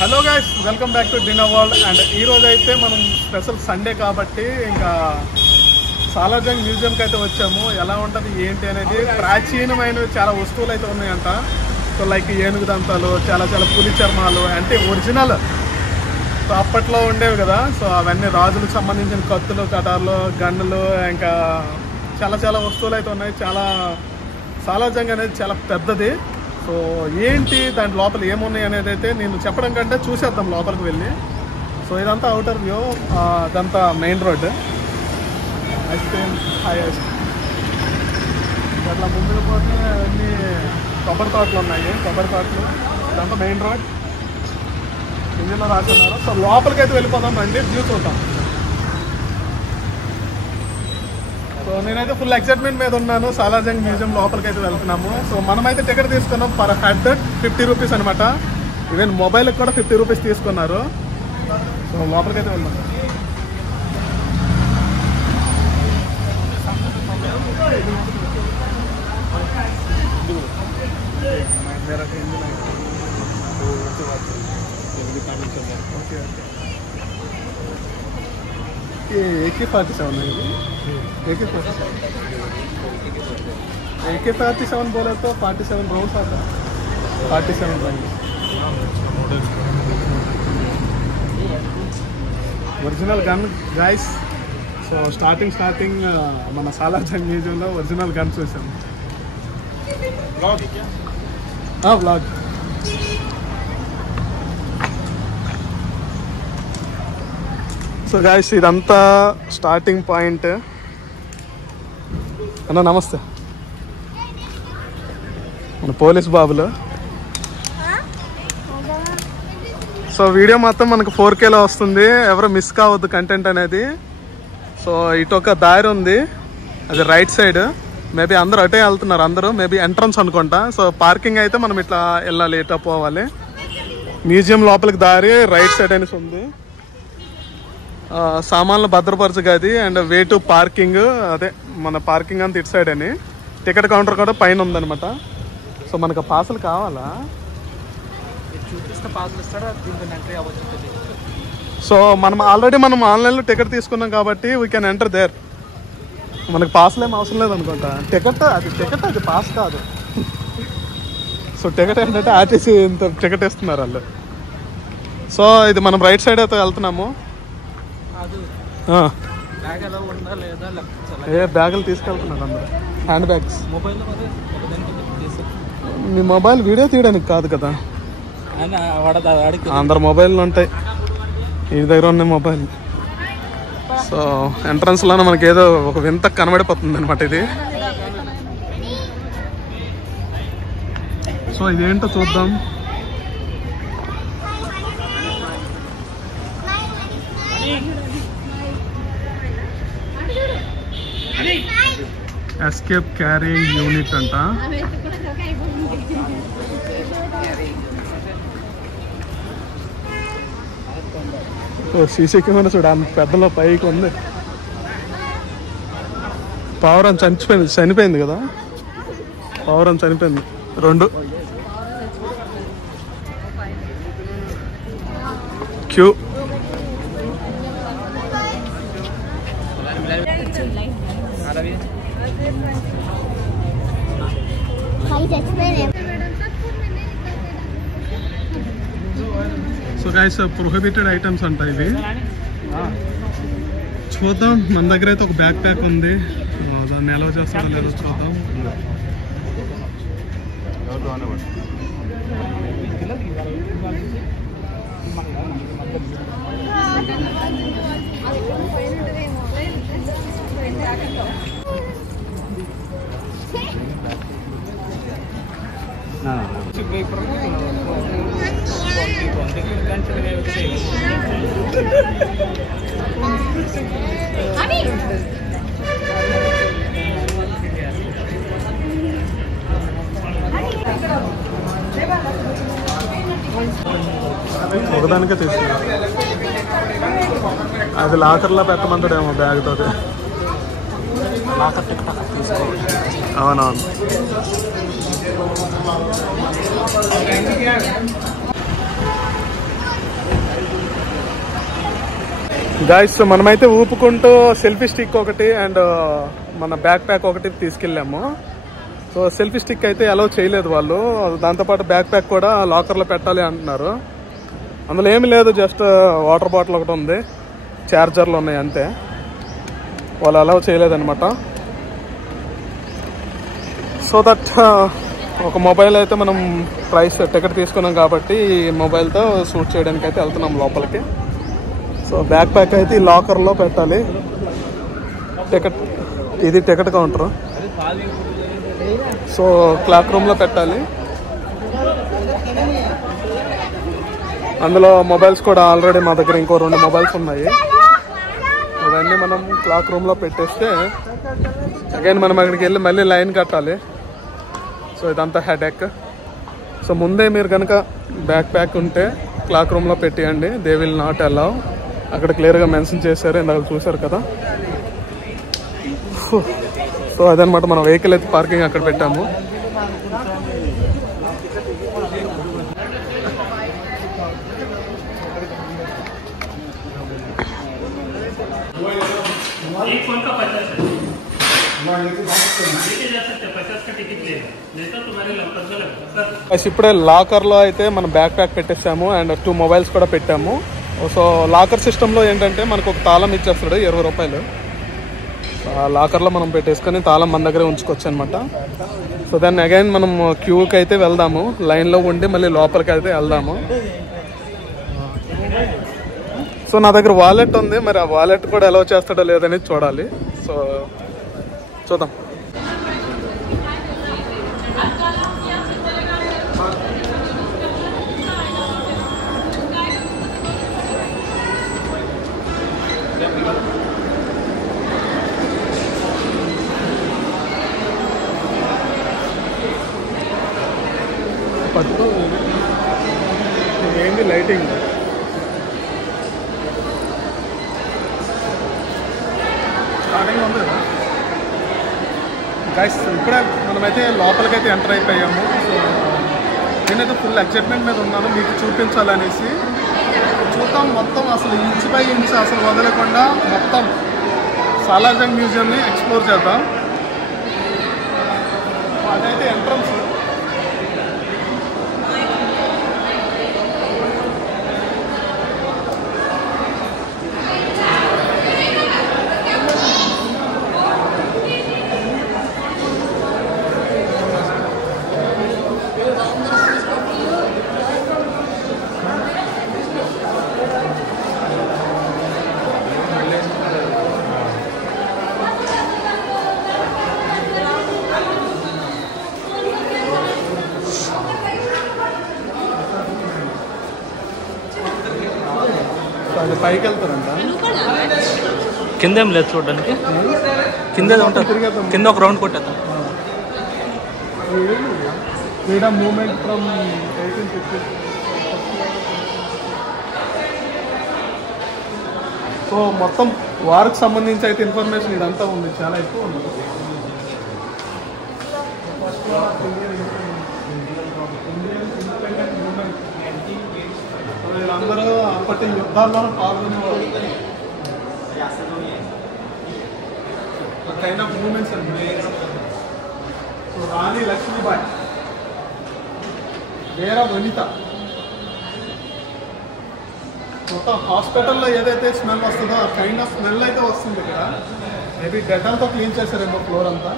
Hello guys, welcome back to dinner world. And ఈ రోజు అయితే మనం స్పెషల్ సండే కాబట్టి ఇంకా సాలార్జంగ్ మ్యూజియంకి అయితే వచ్చాము. ఎలా ఉంటుంది ఏంటి అనేది ప్రాచీనమైన చాలా వస్తువులు అయితే ఉన్నాయంట. సో లైక్ ఏనుగు దంతాలు, చాలా పులి చర్మాలు అంటే ఒరిజినల్ సో అప్పట్లో ఉండేవి కదా. సో అవన్నీ రాజులకు సంబంధించిన కత్తులు, కటార్లు, గన్నులు, ఇంకా చాలా వస్తువులు అయితే ఉన్నాయి. సాలార్జంగ్ అనేది చాలా పెద్దది. సో ఏంటి దాని లోపల ఏమున్నాయి అనేది అయితే నేను చెప్పడం కంటే చూసేద్దాం లోపలికి వెళ్ళి. సో ఇదంతా అవుటర్ వ్యూ, ఇదంతా main road. Ice cream, ice cream అట్లా ముందుకు పోతే అన్నీ కొబ్బరి తోటలు ఉన్నాయి. కొబ్బరి తోటలు, ఇదంతా మెయిన్ రోడ్. హిందీలో రాస్తున్నారు. సో లోపలికి అయితే వెళ్ళిపోదాం అండి, వ్యూ చూద్దాం. సో నేనైతే ఫుల్ ఎక్సైట్మెంట్ మీద ఉన్నాను. సాలార్జంగ్ మ్యూజియం లోపలికి అయితే వెళ్తున్నాము. సో మనమైతే టికెట్ తీసుకున్నాం పర్ హెడ్ 50 రూపీస్ అనమాట. ఈవెన్ మొబైల్కి కూడా 50 రూపీస్ తీసుకున్నారు. సో లోపలికి అయితే వెళ్దాం. AK-47 है ये, AK-47 बोले तो 47 रोल्स आता है, 47 round original gun guys. So starting మన సాలార్జంగ్ మ్యూజియంలో ఒరిజినల్ గన్ చూసాము. వ్లాగ్ సో గైస్ ఇదంతా స్టార్టింగ్ పాయింట్. అన్న నమస్తే, మన పోలీస్ బాబులు. సో వీడియో మొత్తం మనకు 4Kలో వస్తుంది, ఎవరు మిస్ కావద్దు కంటెంట్ అనేది. సో ఇటు ఒక దారి ఉంది, అది రైట్ సైడ్. మేబీ అందరూ అటే వెళ్తున్నారు, అందరూ మేబీ ఎంట్రన్స్ అనుకుంటా. సో పార్కింగ్ అయితే మనం ఇట్లా వెళ్ళాలి, ఇట్లా పోవాలి. మ్యూజియం లోపలికి దారి రైట్ సైడ్ అనేసి ఉంది. సామాన్లు భద్రపరచు గది అండ్ వే టు పార్కింగ్, అదే మన పార్కింగ్ అంతా ఇటు సైడ్ అని. టికెట్ కౌంటర్ కూడా పైన ఉందన్నమాట. సో మనకు పాసులు కావాలా? సో మనం ఆన్లైన్లో టికెట్ తీసుకున్నాం కాబట్టి వీ కెన్ ఎంటర్ దేర్. మనకు పాసులు ఏం అవసరం లేదు అనుకుంటా. టికెట్ అది పాస్ కాదు. సో టికెట్ ఏంటంటే ఆర్టీసీ ఇంత టికెట్ ఇస్తున్నారు వాళ్ళు. సో ఇది మనం రైట్ సైడ్ అయితే వెళ్తున్నాము. ఏ బ్యాగులు తీసుకెళ్తున్నారు అందరు, హ్యాండ్ బ్యాగ్స్. మీ మొబైల్ వీడియో తీయడానికి కాదు కదా, అందరు మొబైల్లో ఉంటాయి. ఈ దగ్గర ఉన్న మొబైల్. సో ఎంట్రన్స్లోనే మనకి ఏదో ఒక వింత కనబడిపోతుంది అనమాట ఇది. సో ఇదేంటో చూద్దాం. ఎస్కేప్ క్యారింగ్ యూనిట్ అంట. సీసీ కెమెరా చూడ అంత పెద్దలో పైకి ఉంది. పావురం చనిపోయింది కదా, పావురం చనిపోయింది. 2 క్యూ. సో గైస్ ప్రొహిబిటెడ్ ఐటమ్స్ అంట ఇవి. చూద్దాం. మన దగ్గర అయితే ఒక బ్యాక్ ప్యాక్ ఉంది, దాన్ని ఎలా చేస్తారో లేదో చూద్దాం. ఒకదానికే తీసుకున్నా. అది లాకర్లో పెట్టమంటాడేమో బ్యాగ్ తోటి. లాకర్ టికెట్ తీసుకోవాలి. అవునవును. గాయ్స్ మనమైతే ఊపుకుంటూ సెల్ఫీ స్టిక్ ఒకటి అండ్ మన బ్యాక్ ప్యాక్ ఒకటి తీసుకెళ్ళాము. సో సెల్ఫీ స్టిక్ అయితే అలౌ చేయలేదు వాళ్ళు. దాంతోపాటు బ్యాక్ ప్యాక్ కూడా లాకర్లో పెట్టాలి అంటున్నారు. అందులో ఏమి లేదు, జస్ట్ వాటర్ బాటిల్ ఒకటి ఉంది, ఛార్జర్లు ఉన్నాయి అంతే. వాళ్ళు అలౌ చేయలేదన్నమాట. సో దట్ ఒక మొబైల్ అయితే మనం ప్రైస్ టికెట్ తీసుకున్నాం కాబట్టి ఈ మొబైల్తో షూట్ చేయడానికి అయితే వెళ్తున్నాం లోపలికి. సో బ్యాక్ ప్యాక్ అయితే ఈ లాకర్లో పెట్టాలి. ఇది టికెట్ కౌంటర్. సో క్లాక్ రూమ్లో పెట్టాలి. అందులో మొబైల్స్ కూడా ఆల్రెడీ మా దగ్గర ఇంకో 2 మొబైల్స్ ఉన్నాయి. ఇవన్నీ మనం క్లాక్ రూమ్లో పెట్టేస్తే అగైన్ మనం అక్కడికి వెళ్ళి మళ్ళీ లైన్ కట్టాలి. సో ఇదంతా హెడేక్. సో ముందే మీరు కనుక బ్యాక్ ప్యాక్ ఉంటే క్లాక్ రూమ్లో పెట్టేయండి, దే విల్ నాట్ అలౌ. అక్కడ క్లియర్గా మెన్షన్ చేశారు, ఇందాక చూసారు కదా. సో అదనమాట, మన వెహికల్ అయితే పార్కింగ్ అక్కడ పెట్టాము. ఇప్పుడే లాకర్లో అయితే మనం బ్యాక్ ప్యాక్ పెట్టేసాము అండ్ 2 మొబైల్స్ కూడా పెట్టాము. సో లాకర్ సిస్టంలో ఏంటంటే మనకు ఒక తాళం ఇచ్చేస్తాడు, 20 రూపాయలు. ఆ లాకర్లో మనం పెట్టేసుకొని తాళం మన దగ్గరే ఉంచుకోవచ్చు అనమాట. సో దాన్ని అగైన్ మనం క్యూకి అయితే వెళ్దాము, లైన్లో ఉండి మళ్ళీ లోపలికి అయితే వెళ్దాము. సో నా దగ్గర వాలెట్ ఉంది, మరి ఆ వాలెట్ కూడా అలౌ చేస్తాడో లేదనేది చూడాలి. సో చూద్దాం. ఏంటి లైటింగ్? స్టార్టింగ్ ఉంది కదా గైస్. ఇప్పుడే మనమైతే లోపలికైతే ఎంటర్ అయిపోయాము. సో నేనైతే ఫుల్ ఎక్సైట్మెంట్ మీద ఉన్నాను మీకు చూపించాలనేసి. చూద్దాం మొత్తం అసలు ఇంచ్ బై ఇంచ్ అసలు వదలకుండా మొత్తం సాలార్జంగ్ మ్యూజియంని ఎక్స్ప్లోర్ చేద్దాం. అదైతే ఎంట్రన్స్. పైకి వెళ్తారంట, కింద ఏం లేదు చూడడానికి. కింద ఉంటుంది, కింద ఒక రౌండ్ కొట్టేద్దాం. Freedom movement from 1850. సో మొత్తం వారికి సంబంధించి అయితే ఇన్ఫర్మేషన్ ఇదంతా ఉంది, చాలా ఎక్కువ ఉంది. ఇండియన్ మూవ్మెంట్ వీళ్ళందరూ అప్పటి యుద్ధాల్లో పాల్గొనేవాళ్ళు. కైండ్ ఆఫ్ మూమెంట్స్ అండి. సో రాణి లక్ష్మీబాయి, వీర వనిత. మొత్తం హాస్పిటల్లో ఏదైతే స్మెల్ వస్తుందో ఆ కైండ్ ఆఫ్ స్మెల్ అయితే వస్తుంది ఇక్కడ. మేబీ డెటాల్తో క్లీన్ చేశారేమో ఫ్లోర్ అంతా.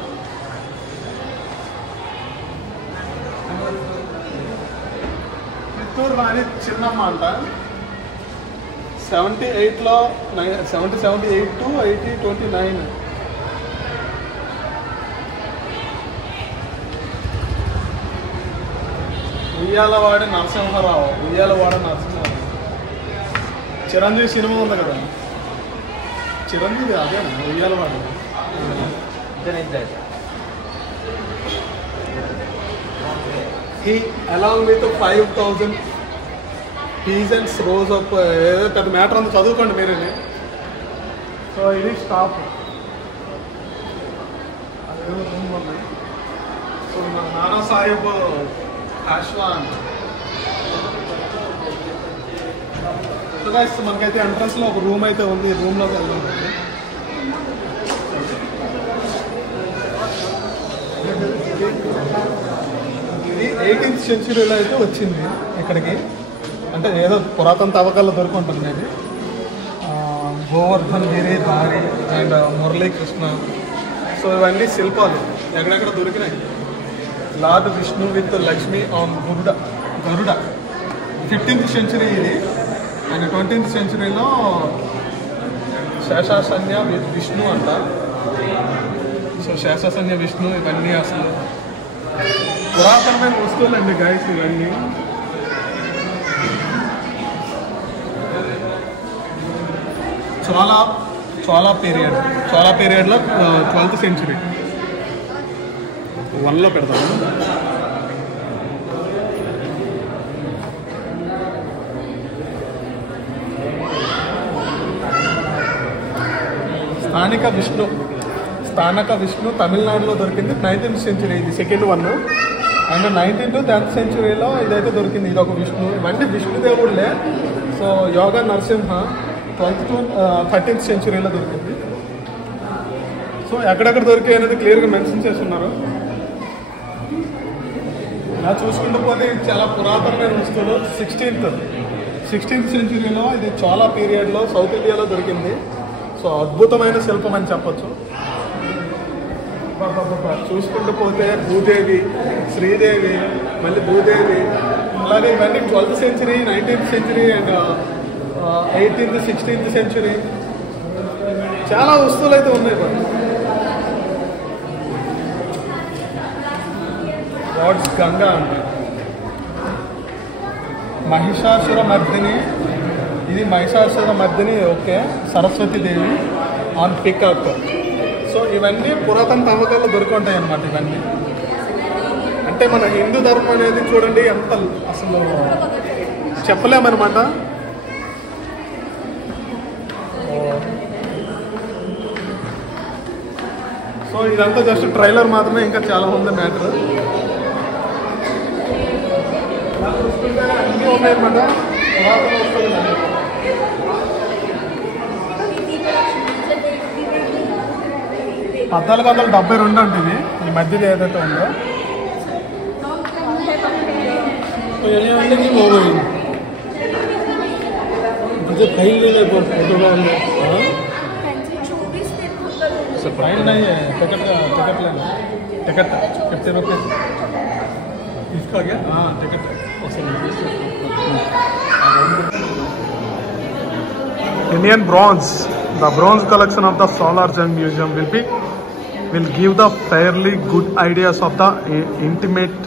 చిత్తూరు రాణి చిన్నమ్మ అంట. 78లో 78 to 8029. ఉయ్యాలవాడ నరసింహారావు. చిరంజీవి సినిమా ఉంది కదా, చిరంజీవి అదేనా Uyyalawada. He along with 5,000 peasants rose up. ఏదో పెద్ద మ్యాటర్ అంతా చదువుకోండి మీరేనే. సో ఇది స్టాప్. అదేదో రూమ్ ఉన్నాయి. సో మన Nana Saheb ఆశ్వాన్. So so guys మనకైతే ఎంట్రన్స్లో ఒక రూమ్ అయితే ఉంది. ఈ రూమ్లోకి వెళ్దాం. ఇది 18th సెంచురీలో అయితే వచ్చింది ఇక్కడికి. అంటే ఏదో పురాతన తవ్వకాల్లో దొరుకుంటుంది ఇది. గోవర్ధన్ గిరిధారి అండ్ మురళీకృష్ణ. సో ఇవన్నీ శిల్పాలు ఎక్కడెక్కడ దొరికినాయి. Lord Vishnu with Lakshmi on Garuda 15th century ఇది. అండ్ 20th సెంచురీలో శేషాసన్య విష్ణు అంట. సో శేషాసన్య విష్ణు ఇవన్నీ అసలు పురాతనమైన వస్తువులు అండి గైస్ ఇవన్నీ. చాలా పీరియడ్లో 12th సెంచురీ 1లో పెడతాము. స్థానక విష్ణు తమిళనాడులో దొరికింది. 19th సెంచురీ ఇది second one. And 19th to 10th సెంచురీలో ఇదైతే దొరికింది. ఇది ఒక విష్ణు. ఇవన్నీ విష్ణుదేవుళ్ళే. So Yoga Narasimha 12th to 13th సెంచురీలో దొరికింది. సో ఎక్కడెక్కడ దొరికాయి అనేది క్లియర్గా మెన్షన్ చేస్తున్నారు. ఇలా చూసుకుంటూ పోతే చాలా పురాతనమైన వస్తువులు. 16th సెంచురీలో ఇది చాలా పీరియడ్లో సౌత్ ఇండియాలో దొరికింది. సో అద్భుతమైన శిల్పం అని చెప్పచ్చు. చూసుకుంటూ పోతే భూదేవి, శ్రీదేవి, మళ్ళీ భూదేవి, అలాగే ఇవన్నీ 12th century, 19th century and 18th, 16th century చాలా వస్తువులు అయితే ఉన్నాయి. గాడ్స్ గంగా అంట. మహిషాసుర మర్దిని, ఇది Mahishasura Mardini. Okay, Saraswati Devi on peacock. So ఇవన్నీ పురాతన తవ్వకాల్లో దొరికి ఉంటాయి అన్నమాట. ఇవన్నీ అంటే మన హిందూ ధర్మం అనేది చూడండి ఎంత అసలు చెప్పలేమన్నమాట. సో ఇదంతా జస్ట్ ట్రైలర్ మాత్రమే, ఇంకా చాలా ఉంది మ్యాటర్. చూసుకుంటే అన్నీ ఉన్నాయన్నమాట పురాతన వస్తువులు. 1472 అంటే ఇది ఈ మధ్యది ఏదైతే ఉందో. फाइन नहीं है, टिकट लेना, टिकट 50 रुपये इसका क्या? हाँ ticket. Indian bronze. The bronze collection of the Solar Jung Museum will give the fairly good ideas of the intimate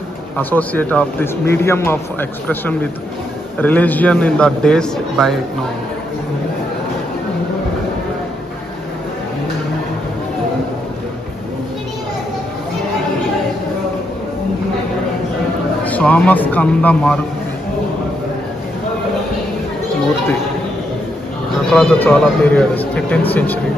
associate of this medium of expression with religion in the days by now. స్వామస్కంద మూర్తి నటరాజ చాలా period 15th century.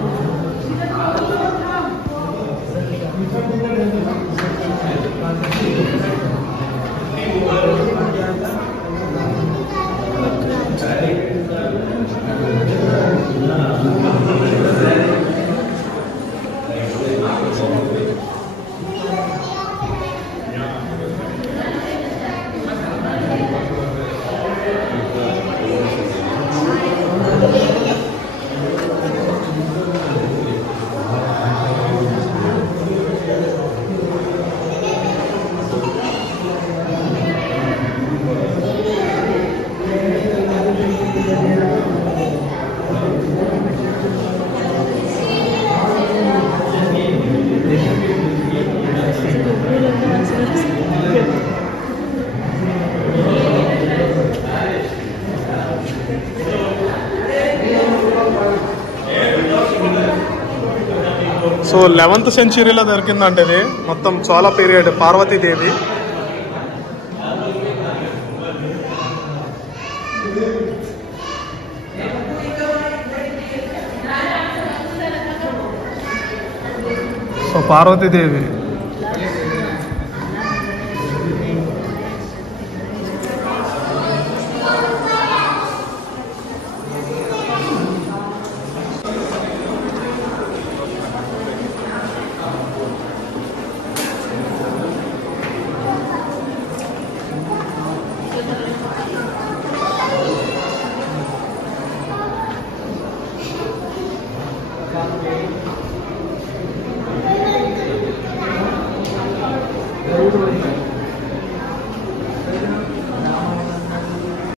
So 11th సెంచురీలో దొరికిందంటే ఇది మొత్తం చాలా period. Parvatidevi. So Parvatidevi